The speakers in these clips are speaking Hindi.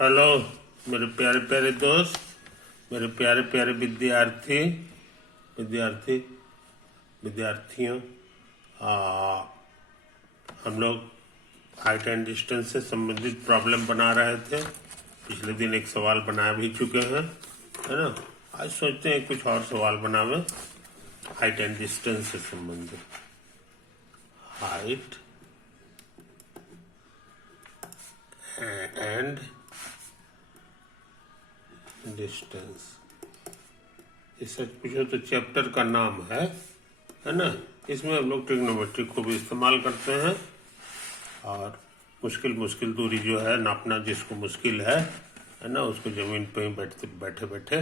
हेलो मेरे प्यारे प्यारे दोस्त, मेरे प्यारे प्यारे विद्यार्थियों। हम लोग हाइट एंड डिस्टेंस से संबंधित प्रॉब्लम बना रहे थे। पिछले दिन एक सवाल बना भी चुके हैं, है ना। आज सोचते हैं कुछ और सवाल बनावे हाइट एंड डिस्टेंस से संबंधित। हाइट एंड डिस्टेंस, इस सच पूछो तो चैप्टर का नाम है ना। इसमें हम लोग ट्रिग्नोमेट्री को भी इस्तेमाल करते हैं और मुश्किल दूरी जो है नापना, जिसको मुश्किल है ना, उसको जमीन पे ही बैठे बैठे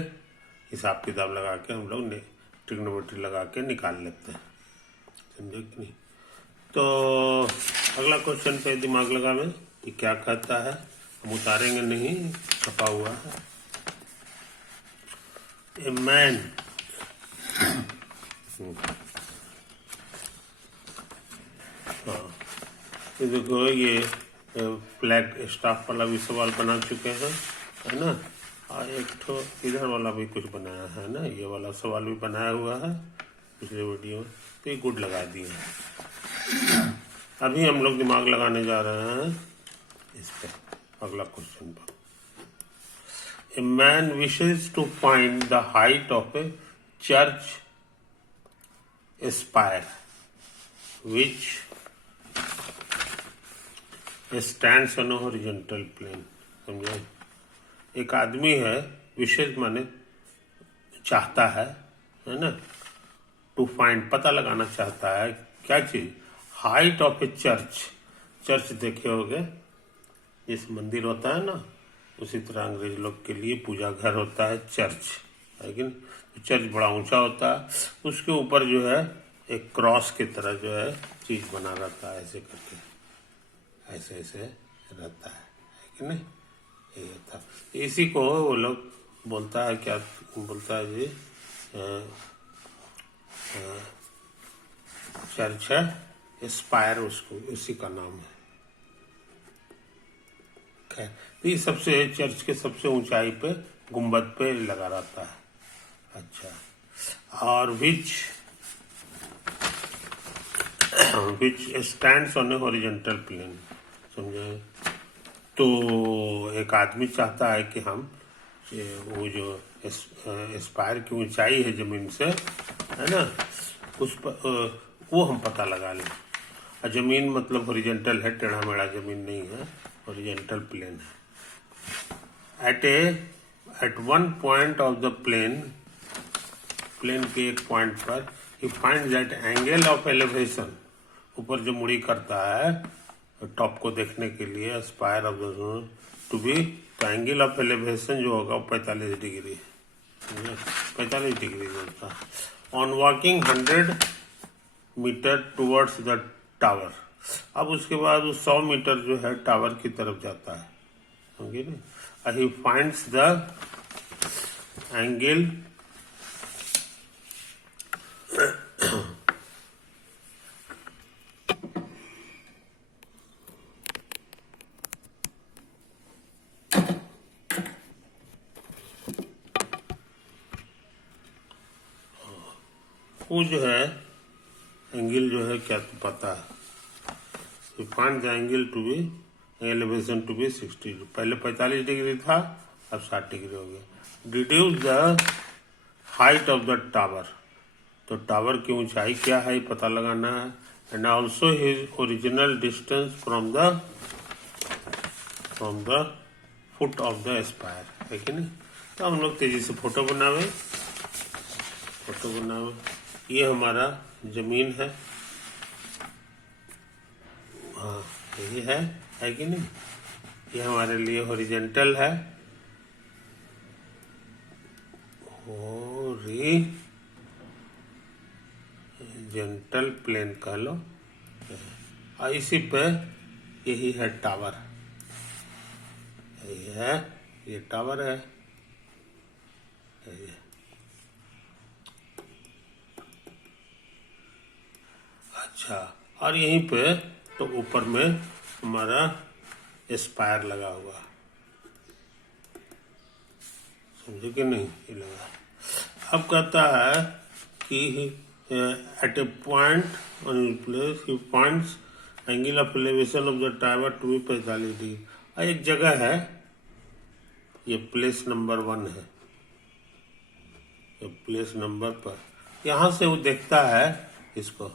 हिसाब किताब लगा के हम लोग ट्रिग्नोमेट्री लगा के निकाल लेते हैं, समझे कि नहीं। तो अगला क्वेश्चन पे दिमाग लगावे कि क्या कहता है। हम उतारेंगे नहीं, छपा हुआ है। ए मैन देखो, ये फ्लैग स्टाफ वाला भी सवाल बना चुके हैं, है ना। और एक तो इधर वाला भी कुछ बनाया है ना, ये वाला सवाल भी बनाया हुआ है पिछले वीडियो में, तो ये गुड लगा दिए हैं। अभी हम लोग दिमाग लगाने जा रहे हैं इस पे, अगला क्वेश्चन पर। A man wishes to find the height of a church spire which stands on a horizontal plane। समझे, एक आदमी है, विशेष माने चाहता है ना, टू फाइंड पता लगाना चाहता है क्या चीज, height of A church. Church देखे होगे, जिस मंदिर होता है ना, उसी तरह अंग्रेज लोग के लिए पूजा घर होता है चर्च, लेकिन तो चर्च बड़ा ऊंचा होता है, उसके ऊपर जो है एक क्रॉस की तरह जो है चीज बना रहता है, ऐसे करके ऐसे ऐसे रहता है कि नहीं, ये होता। इसी को वो लोग बोलता है, क्या बोलता है जी, चर्च है स्पायर, उसको उसी का नाम है। तो ये सबसे चर्च के सबसे ऊंचाई पे गुंबद पे लगा रहता है। अच्छा, और which stands on a horizontal plane, समझे। तो एक आदमी चाहता है कि हम वो जो स्पायर की ऊंचाई है जमीन से, है ना, उस पर वो हम पता लगा लें। और जमीन मतलब हॉरिजॉन्टल है, टेढ़ा मेढ़ा जमीन नहीं है, हॉरिजॉन्टल प्लेन है। At one point of the plane के एक पॉइंट पर ही find that angle of elevation, ऊपर जो मुड़ी करता है टॉप को देखने के लिए, spire of the to be, तो एंगल ऑफ एलिवेशन जो होगा वो 45 डिग्री है, 45 डिग्री होता है। On walking 100 metre towards the tower, अब उसके बाद वो 100 मीटर जो है टावर की तरफ जाता है, समझे ना। ही फाइंड्स द एंगल वो जो है एंगल जो है क्या तो पता है। Find the angle to be elevation to be 60, पहले 45 डिग्री था, अब 60 डिग्री हो गया। Deduce the height of the tower, तो टावर की ऊंचाई क्या है पता लगाना है। And also his original distance from the foot of the spire, है कि नहीं। तो हम लोग तेजी से फोटो बनावे। ये हमारा जमीन है, हाँ यही है कि नहीं। ये हमारे लिए हॉरिजॉन्टल है, हॉरिजॉन्टल प्लेन कह लो, और इसी पे यही है टावर, यही है, ये टावर है, ये। अच्छा, और यहीं पे तो ऊपर में हमारा स्पायर लगा हुआ, समझे कि नहीं, ये लगा। अब कहता है कि at a point on place he points angle of elevation of the tower to be 45 degree. एक जगह है, ये प्लेस नंबर 1 है, ये प्लेस नंबर पर, यहाँ से वो देखता है इसको,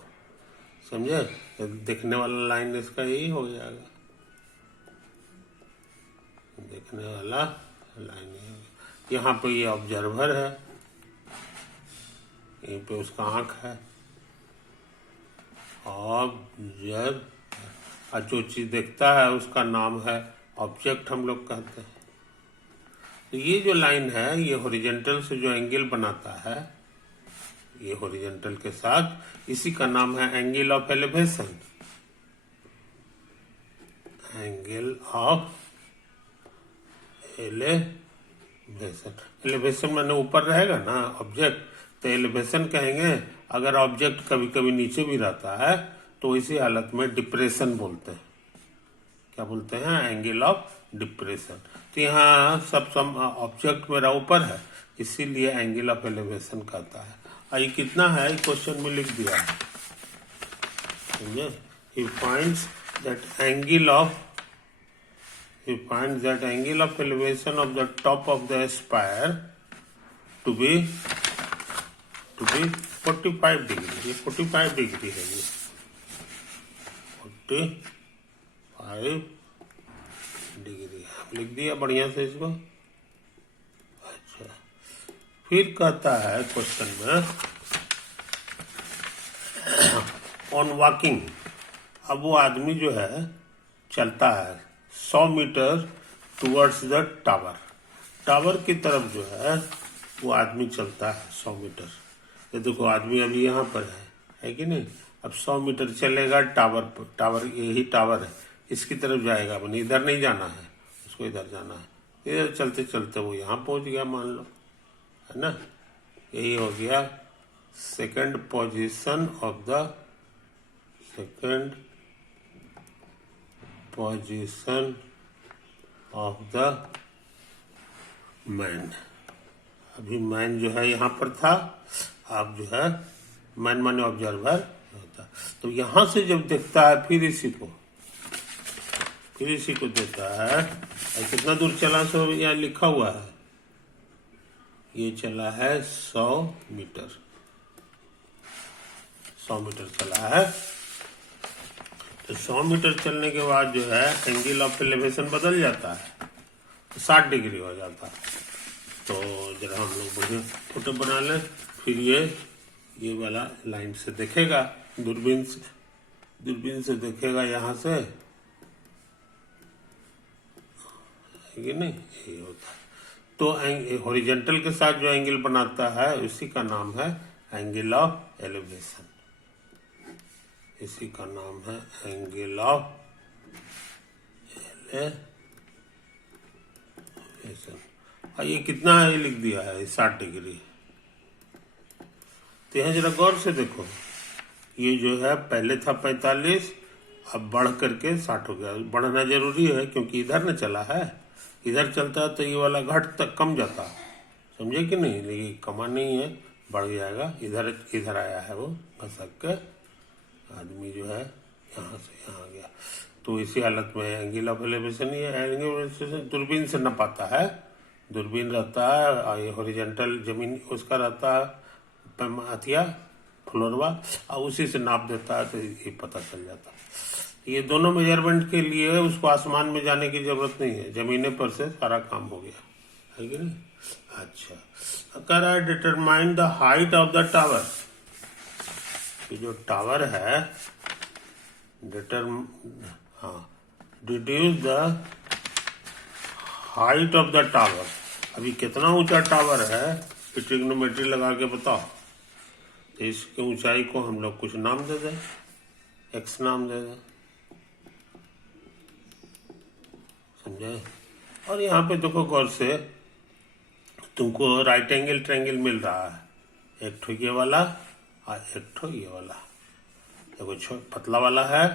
समझे, देखने वाला लाइन इसका यही हो जाएगा, देखने वाला लाइन यही। यहाँ पे ये ऑब्जर्वर है, यहीं पे उसका आंख है, ऑब्जर्व, और जो चीज देखता है उसका नाम है ऑब्जेक्ट, हम लोग कहते हैं। तो ये जो लाइन है ये हॉरिजॉन्टल से जो एंगल बनाता है, ये हॉरिजॉन्टल के साथ, इसी का नाम है angle of elevation. Angle of elevation, elevation माने ऊपर रहेगा ना ऑब्जेक्ट, तो एलिवेशन कहेंगे। अगर ऑब्जेक्ट कभी कभी नीचे भी रहता है तो इसी हालत में डिप्रेशन बोलते हैं। क्या बोलते हैं? Angle of depression. तो यहाँ सब ऑब्जेक्ट मेरा ऊपर है, इसीलिए एंगल ऑफ एलिवेशन कहता है। ये कितना है क्वेश्चन में लिख दिया है, समझे। He finds that angle of elevation of the top of the spire to be 45 degree. ये 45 डिग्री है, ये 45 डिग्री लिख दिया बढ़िया से इसको। अच्छा, फिर कहता है क्वेश्चन में ऑन वॉकिंग। अब वो आदमी जो है चलता है 100 metre towards the tower, tower की तरफ जो है वो आदमी चलता है 100 मीटर। ये देखो आदमी अभी यहाँ पर है कि नहीं। अब 100 मीटर चलेगा टावर पर, टावर यही टावर है, इसकी तरफ जाएगा, मैंने इधर नहीं जाना है, उसको इधर जाना है। इधर चलते चलते वो यहाँ पहुंच गया, मान लो, है ना। यही हो गया second position of the man. अभी मैन जो है यहाँ पर था, अब जो है मैन माने ऑब्जर्वर होता। तो यहाँ से जब देखता है फिर इसी को देखता है, और कितना दूर चला, सो यहाँ लिखा हुआ है, ये चला है 100 मीटर, 100 मीटर चला है। तो 100 मीटर चलने के बाद जो है एंगल ऑफ एलिवेशन बदल जाता है, 60 डिग्री हो जाता है। तो जरा हम लोग बढ़िया फोटो बना लें। फिर ये वाला लाइन से देखेगा, दूरबीन से देखेगा यहाँ से, ये नहीं, ये होता है। तो हॉरिजॉन्टल के साथ जो एंगल बनाता है उसी का नाम है एंगल ऑफ एलिवेशन, इसी का नाम है एंगल ऑफ एलिवेशन। और ये कितना है, लिख दिया है 60 डिग्री। तो यहाँ जरा गौर से देखो, ये जो है पहले था 45, अब बढ़ करके 60 हो गया। बढ़ना जरूरी है क्योंकि इधर न चला है, इधर चलता है तो ये वाला घट तक कम जाता, समझे कि नहीं। लेकिन कमा नहीं है, बढ़ जाएगा। इधर आया है वो घसक के, आदमी जो है यहाँ से यहाँ गया। तो इसी हालत में एंगल ऑफ एलिवेशन, ये एंगल ऑफ एलिवेशन दूरबीन से न पाता है, दूरबीन रहता है और ये हॉरिजॉन्टल जमीन उसका रहता है, हथिया फ्लोरवा, और उसी से नाप देता है, तो ये पता चल जाता है। ये दोनों मेजरमेंट के लिए उसको आसमान में जाने की जरूरत नहीं है, जमीने पर से सारा काम हो गया, है कि नहीं। अच्छा, कह रहा है determine the height of the tower. ये जो टावर है, deduce the height of the tower. अभी कितना ऊंचा टावर है, ट्रिग्नोमेट्री लगा के बताओ। तो इसके ऊंचाई को हम लोग कुछ नाम दे दें, एक्स नाम दे दें, समझे। और यहाँ पे देखो गौर से, तुमको राइट एंगल ट्रायंगल मिल रहा है, एक ठो ये वाला और एक ठो ये वाला। देखो पतला वाला है,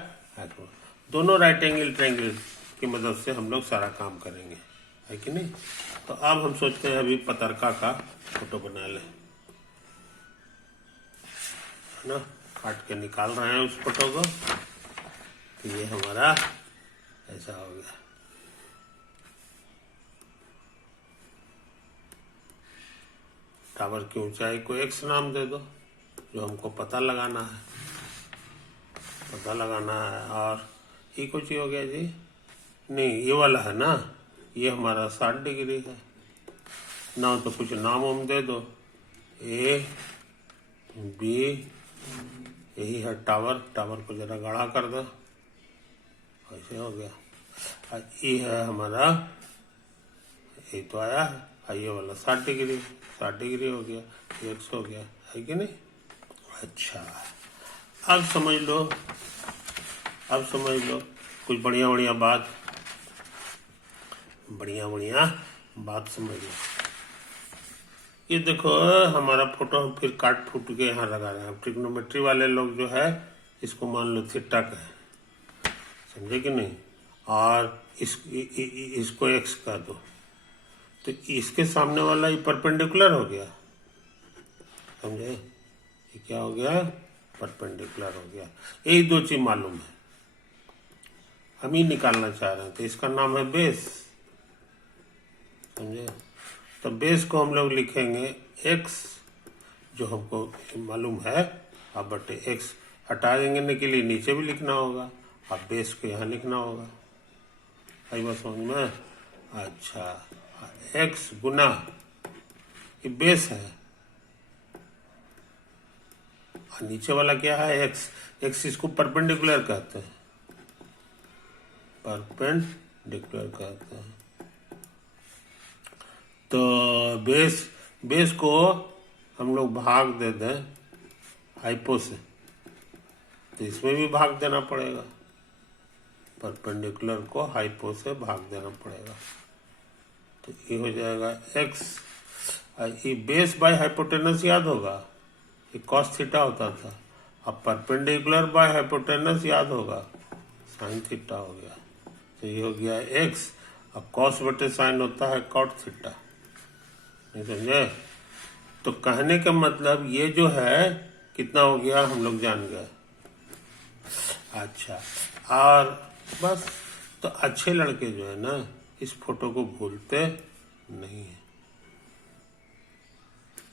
दोनों राइट एंगल ट्रायंगल की मदद से हम लोग सारा काम करेंगे। है कि नहीं। तो अब हम सोचते हैं अभी पतरका का फोटो बना लें, है ना। काट के निकाल रहे हैं उस फोटो को। तो ये हमारा ऐसा हो गया। टावर की ऊंचाई को x नाम दे दो, जो हमको पता लगाना है। और ये कुछ ही हो गया जी, नहीं ये वाला है ना, ये हमारा 60 डिग्री है ना। तो कुछ नाम हम दे दो, A B, यही है टावर। टावर को जरा गाढ़ा कर दो, ऐसे हो गया। और ये है हमारा, ये तो आया है, ये वाला 60 डिग्री हो गया, x हो गया, है कि नहीं। अच्छा, अब समझ लो कुछ बढ़िया बात समझ लो। ये देखो हमारा फोटो हम फिर काट फूट के यहाँ लगा रहे हैं। ट्रिग्नोमेट्री वाले लोग जो है इसको मान लो थीटा कहें, समझे कि नहीं। और इसको x कह दो, तो इसके सामने वाला ये परपेंडिकुलर हो गया, समझे। ये क्या हो गया, परपेंडिकुलर हो गया। यही दो चीज मालूम है, हम ही निकालना चाह रहे हैं। तो इसका नाम है बेस, समझे। तो बेस को हम लोग लिखेंगे x, जो हमको मालूम है, अब बटे x हटा देंगे न के लिए नीचे भी लिखना होगा, अब बेस को यहाँ लिखना होगा। आई बात समझ में। अच्छा, x गुना ये बेस है, और नीचे वाला क्या है, x इसको परपेंडिकुलर कहते हैं, तो बेस को हम लोग भाग दे दें हाइपो से, तो इसमें भी भाग देना पड़ेगा, परपेंडिकुलर को हाइपो से भाग देना पड़ेगा। तो ये हो जाएगा x, ये बेस बाय हाइपोटेनस याद होगा, ये कॉस थीटा होता था। अब परपेंडिकुलर बाय हाइपोटेनस याद होगा, साइन थीटा हो गया। तो ये हो गया x, अब कॉस बटे साइन होता है कॉट थीटा, नहीं समझे। तो कहने का मतलब ये जो है कितना हो गया हम लोग जान गए। अच्छा, और बस। तो अच्छे लड़के जो है ना इस फोटो को भूलते नहीं है।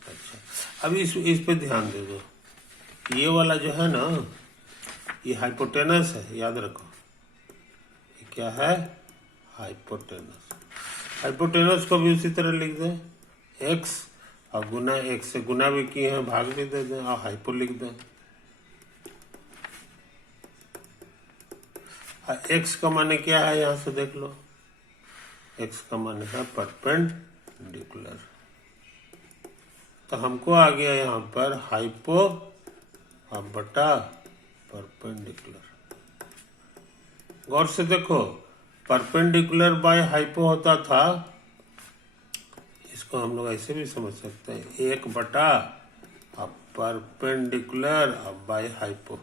अच्छा, अभी इस पे ध्यान दे दो, ये वाला जो है ना ये हाइपोटेनस है, याद रखो। ये क्या है, हाइपोटेनस। हाइपोटेनस को भी उसी तरह लिख दें, x और गुना, x से गुना भी किए हैं, भाग भी दे दें और हाइपो लिख दें। x का माने क्या है, यहां से देख लो, x का माने है परपेंडिकुलर। तो हमको आ गया यहाँ पर हाइपो और बटा परपेंडिकुलर। गौर से देखो, परपेंडिकुलर बाय हाइपो होता था, इसको हम लोग ऐसे भी समझ सकते हैं, 1 बटा अब परपेंडिकुलर अब बाय हाइपो।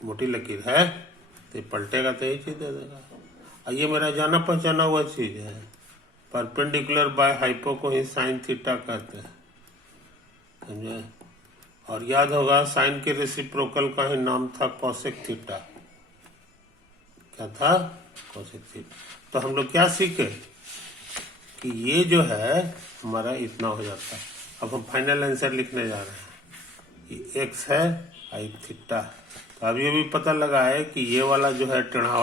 मोटी लकीर है तो पलटेगा तो यही चीज दे देगा। और ये मेरा जाना पहचाना हुआ चीज है, परपेंडिकुलर बाय हाइपो को ही साइन थीटा कहते हैं, समझे। और याद होगा साइन के रेसिप्रोकल का ही नाम था कोसेक थीटा। क्या था, कोसेक थीटा। तो हम लोग क्या सीखे कि ये जो है हमारा इतना हो जाता है। अब हम फाइनल आंसर लिखने जा रहे हैं, ये x है आई थीटा। तो अब ये भी पता लगा है कि ये वाला जो है टेढ़ा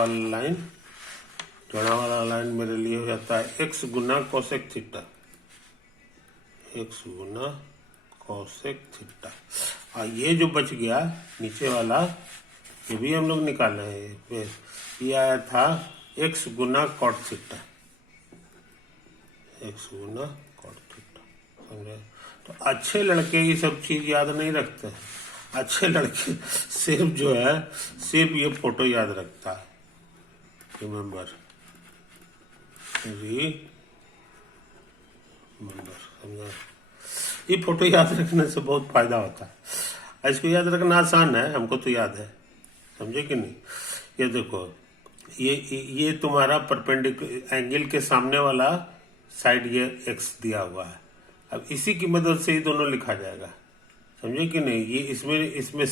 वाला लाइन मेरे लिए हो जाता है x गुना कोसेक थीटा, x गुना कोसेक थीटा। और ये जो बच गया नीचे वाला, ये भी हम लोग निकाले हैं, ये आया था x गुना कॉट थीटा, x गुना कॉट थीटा, समझे। तो अच्छे लड़के ये सब चीज याद नहीं रखते हैं। अच्छे लड़के सिर्फ जो है सिर्फ ये फोटो याद रखता है, रिमेम्बर, समझा। ये फोटो याद रखने से बहुत फायदा होता है। इसको याद रखना आसान है, हमको तो याद है, समझे कि नहीं। ये देखो ये तुम्हारा परपेंडिकुलर एंगल के सामने वाला साइड ये एक्स दिया हुआ है। अब इसी की मदद से ही दोनों लिखा जाएगा, समझे कि नहीं। ये इसमें इसमें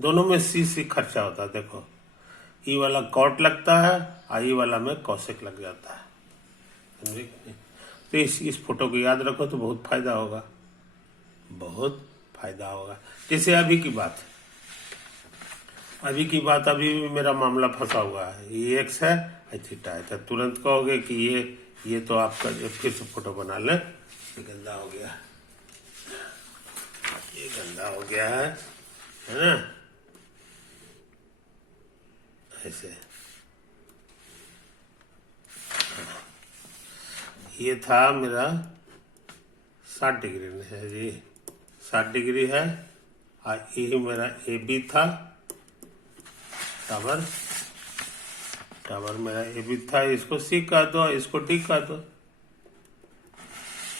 दोनों में सी खर्चा होता है। देखो ई वाला कॉट लगता है, आई वाला में कॉसेक लग जाता है, समझे कि नहीं। तो इस फोटो को याद रखो तो बहुत फायदा होगा, बहुत फायदा होगा। जैसे अभी की बात, अभी भी मेरा मामला फंसा हुआ है। ये एक्स है, थीटा है, तो तुरंत कहोगे कि ये तो आपका फिर से फोटो बना ले। ये गंदा हो गया, ये गंदा हो गया है ना। ऐसे ये था मेरा 60 डिग्री में है जी, 60 डिग्री है। और ये मेरा ए बी था, टावर मेरा ए बी था। इसको सी कह दो, इसको डी कह दो।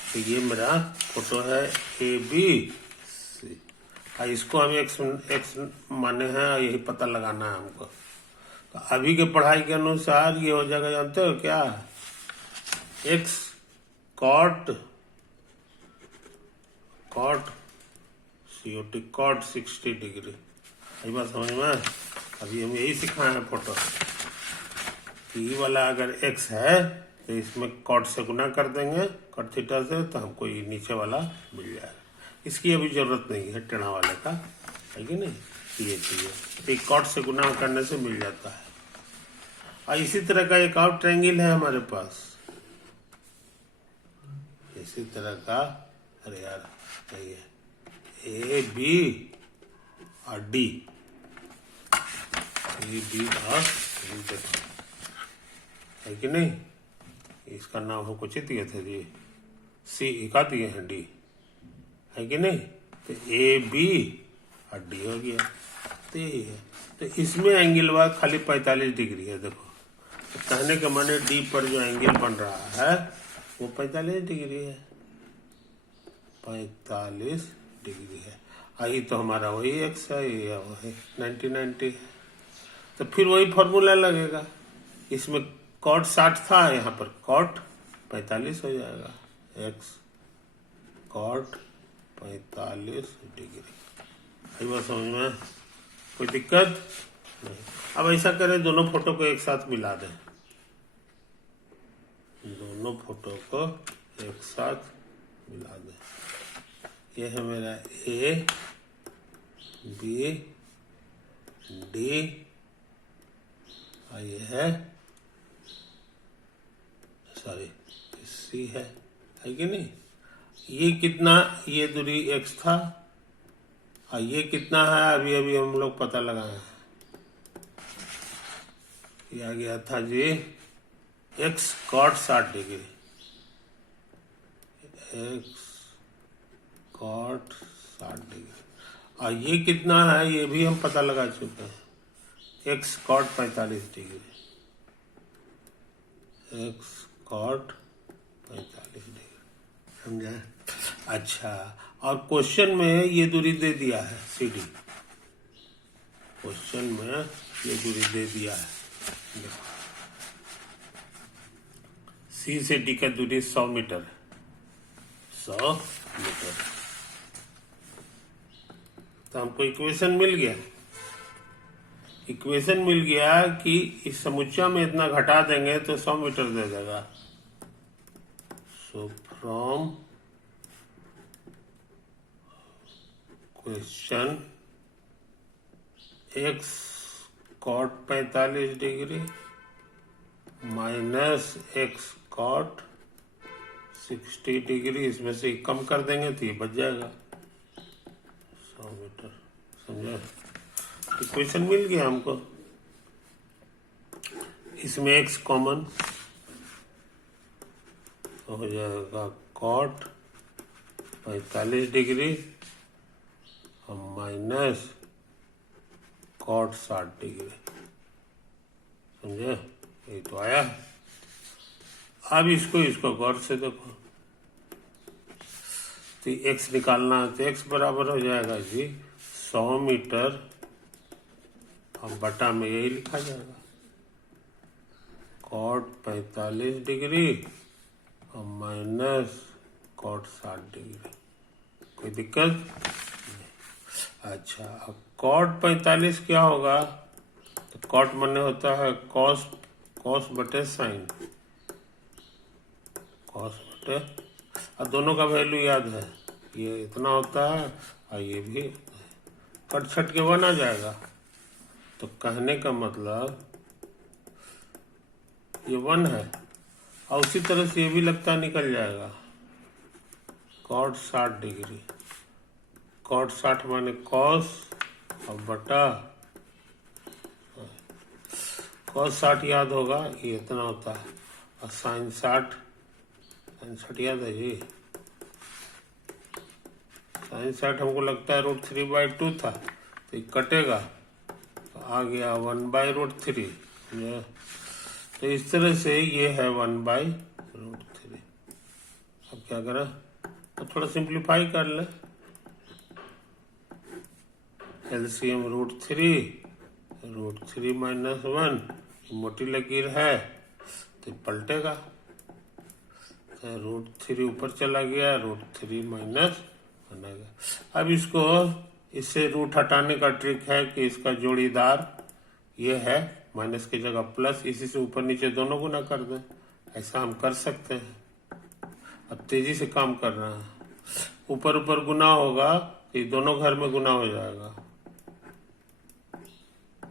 तो ये मेरा फोटो है ए बी सी, और इसको हम एक्स माने हैं, और यही पता लगाना है हमको। तो अभी के पढ़ाई के अनुसार ये हो जाएगा, जानते हो क्या, x cot COT cot 60 degree. यही बात समझ में। अभी हम यही सिखाए हैं फोटो, ई वाला अगर एक्स है तो इसमें कॉट से गुना कर देंगे, कॉट थीटा से, तो हमको ये नीचे वाला मिल जाएगा। इसकी अभी जरूरत नहीं है टेढ़ा वाले का, है कि नहीं। ये चाहिए एक कॉट से गुना करने से मिल जाता है। और इसी तरह का एक और ट्रायंगल है हमारे पास, इसी तरह का। अरे यार नहीं है, ए बी और डी, ए बी और डी, है कि नहीं। इसका नाम हमको चित दिए थे जी, सी का दिए हैं डी, है कि नहीं। तो ए बी और डी हो गया, तो यही है। तो इसमें एंगल हुआ खाली 45 डिग्री है। देखो तो कहने के माने डी पर जो एंगल बन रहा है वो 45 डिग्री है, 45 डिग्री है। आई तो हमारा वही एक्स है, ये वही 90 है। तो फिर वही फॉर्मूला लगेगा। इसमें कॉट 60 था, यहाँ पर कॉट 45 हो जाएगा, एक्स कॉट 45 डिग्री। आई बात समझ में, कोई दिक्कत नहीं। अब ऐसा करें, दोनों फोटो को एक साथ मिला दें, दोनों फोटो को एक साथ मिला दें। ये है मेरा ए बी डी, और ये है सॉरी सी है कि नहीं। ये कितना, ये दूरी एक्स था, और ये कितना है अभी अभी हम लोग पता लगाए। ये आ गया था जी x cot 60 degree, x cot 60 degree. और ये कितना है ये भी हम पता लगा चुके हैं, x cot 45 degree, x cot 45 degree, समझा। अच्छा, और क्वेश्चन में ये दूरी दे दिया है सी डी, क्वेश्चन में ये दूरी दे दिया है। सी से डी का दूरी 100 मीटर, 100 मीटर। तो हमको इक्वेशन मिल गया, इक्वेशन मिल गया कि इस समुच्चय में इतना घटा देंगे तो 100 मीटर दे देगा। So from question x cot 45 degree minus x cot 60 degree, इसमें से कम कर देंगे तो ये बच जाएगा 100 मीटर, समझे। इक्वेशन मिल गया हमको। इसमें एक्स कॉमन तो हो जाएगा कॉट 45 डिग्री और माइनस कॉट 60 डिग्री, समझे। यही तो आया। अब इसको गौर से देखो, तो एक्स निकालना है तो एक्स बराबर हो जाएगा जी 100 मीटर, और बटा में यही लिखा जाएगा कॉट 45 डिग्री और माइनस कॉट 60 डिग्री। कोई दिक्कत नहीं। अच्छा, अब कॉट 45 क्या होगा? तो कॉट माने होता है कॉस, कॉस बटे साइन, कॉस बटे, और दोनों का वैल्यू याद है, ये इतना होता है और ये भी कट छट के 1 आ जाएगा। तो कहने का मतलब ये 1 है, और उसी तरह से ये भी लगता निकल जाएगा। कॉट 60 डिग्री, कॉट 60 माने कॉस और बटा कॉस 60 याद होगा, ये इतना होता है, और साइन 60, साइन 60 याद है जी, साइन 60 हमको लगता है √3/2 था, तो ये कटेगा तो आ गया 1/√3। तो इस तरह से ये है 1/√3। अब क्या करें? तो थोड़ा सिंप्लीफाई कर ले, एलसीएम √3 माइनस 1, मोटी लकीर है तो पलटेगा, तो √3 ऊपर चला गया, √3 माइनस 1 आ गया। अब इसको, इससे रूट हटाने का ट्रिक है कि इसका जोड़ीदार ये है, माइनस की जगह प्लस, इसी से ऊपर नीचे दोनों गुना कर दें, ऐसा हम कर सकते हैं। अब तेजी से काम कर रहे हैं, ऊपर ऊपर गुना होगा तो ये दोनों घर में गुना हो जाएगा।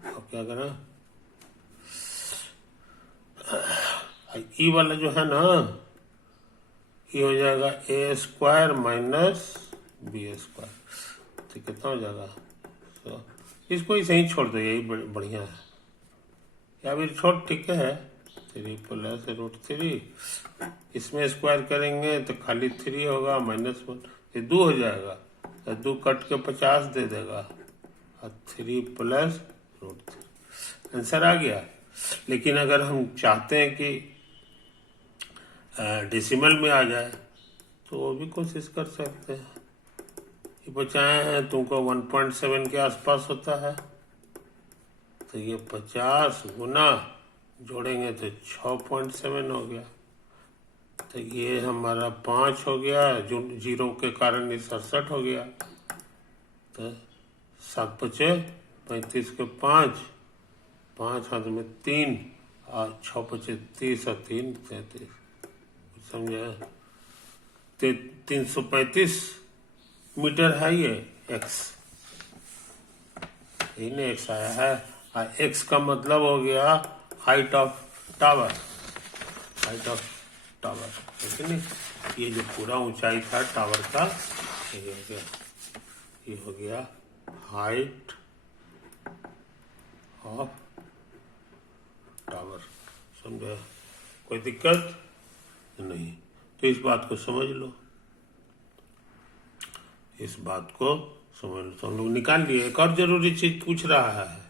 अब क्या करें? ई वाला जो है ना, ये हो जाएगा a² माइनस b², तो कितना हो जाएगा? तो इसको ही सही छोड़ दो, यही बढ़िया है, या फिर छोड़, ठीक है। 3 प्लस √3, इसमें स्क्वायर करेंगे तो खाली 3 होगा, -1, ये 2 हो जाएगा, तो 2 कट के 50 दे देगा, और 3 प्लस √3 आंसर आ गया। लेकिन अगर हम चाहते हैं कि डेसिमल में आ जाए तो वो भी कोशिश कर सकते हैं। ये बचाए हैं तुमको 1.7 के आसपास होता है, तो ये 50 गुना जोड़ेंगे तो 6.7 हो गया, तो ये हमारा 5 हो गया, जो 0 के कारण ये 67 हो गया। तो 7 बचे 35 के 5 हाथ में 3 और 6 बचे 30 और 3 33, समझे? 335 मीटर है ये एक्स, इन्हें एक्स आया है, और एक्स का मतलब हो गया height of tower, height of tower, ठीक है नहीं? ये जो पूरा ऊंचाई था टावर का, ये हो गया, ये हो गया हाइट ऑफ टावर, समझे? कोई दिक्कत नहीं। तो इस बात को समझ लो, इस बात को समझ लो। तो हम लोग निकाल लिए। एक और जरूरी चीज पूछ रहा है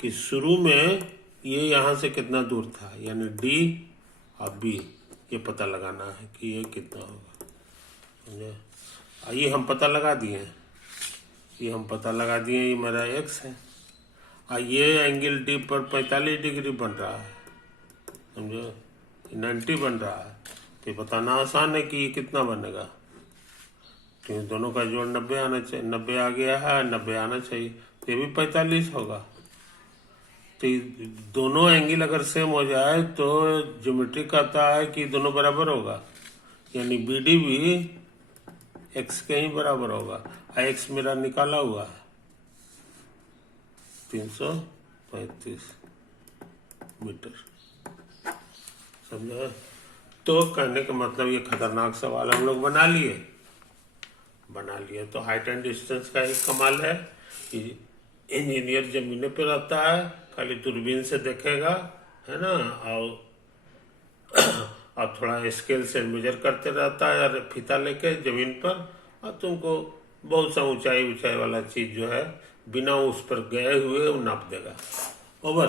कि शुरू में ये यहां से कितना दूर था, यानी डी और बी, ये पता लगाना है कि ये कितना होगा, समझे? ये हम पता लगा दिए, ये हम पता लगा दिए, ये मेरा एक्स है, और ये एंगल डी पर 45 डिग्री बन रहा है, समझो, 90 बन रहा है। तो बताना आसान है कि ये कितना बनेगा, तो दोनों का जोड़ 90 आना चाहिए, 90 आ गया है, 90 आना चाहिए, तो ये भी 45 होगा। तो दोनों एंगल अगर सेम हो जाए तो ज्योमेट्री कहता है कि दोनों बराबर होगा, यानी बी डी भी एक्स के ही बराबर होगा। एक्स मेरा निकाला हुआ है 335 मीटर, समझे? तो कहने का मतलब ये खतरनाक सवाल हम लोग बना लिए। तो हाइट एंड डिस्टेंस का एक कमाल है कि इंजीनियर जमीने पे रहता है, खाली दूरबीन से देखेगा, है ना, और थोड़ा स्केल से मेजर करते रहता है, और फीता लेके जमीन पर, और तुमको बहुत सा ऊंचाई वाला चीज जो है बिना उस पर गए हुए वो नाप देगा। ओवर।